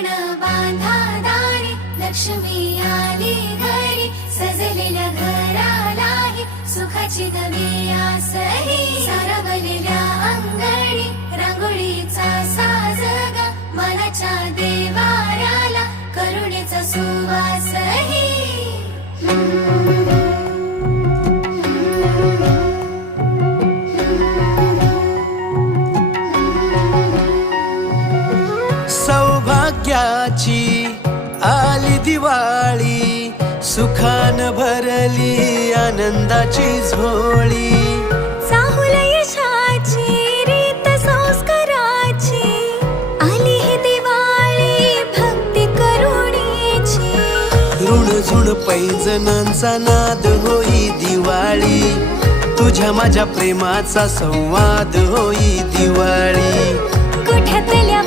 तोरण बांधा दारी, लक्ष्मी आली घरी, सजलेल्या घरालाही सुखाची गमी आसही. सारवलेल्या अंगणी रांगोळीचा साज ग, मनाच्या देवाऱ्याला करुणेचा सुवासही. सौभाग्याची आली दिवाळी, सुखान भरली आनंदाची झोळी. चाहुल यशाची रीत संस्काराची, आली ही दिवाळी भक्ती करुणेची. ऋणझुण पैंजणांचा नाद होई दिवाळी, तुझ्या माझ्या प्रेमाचा संवाद होई दिवाळी. गोठ्यातल्या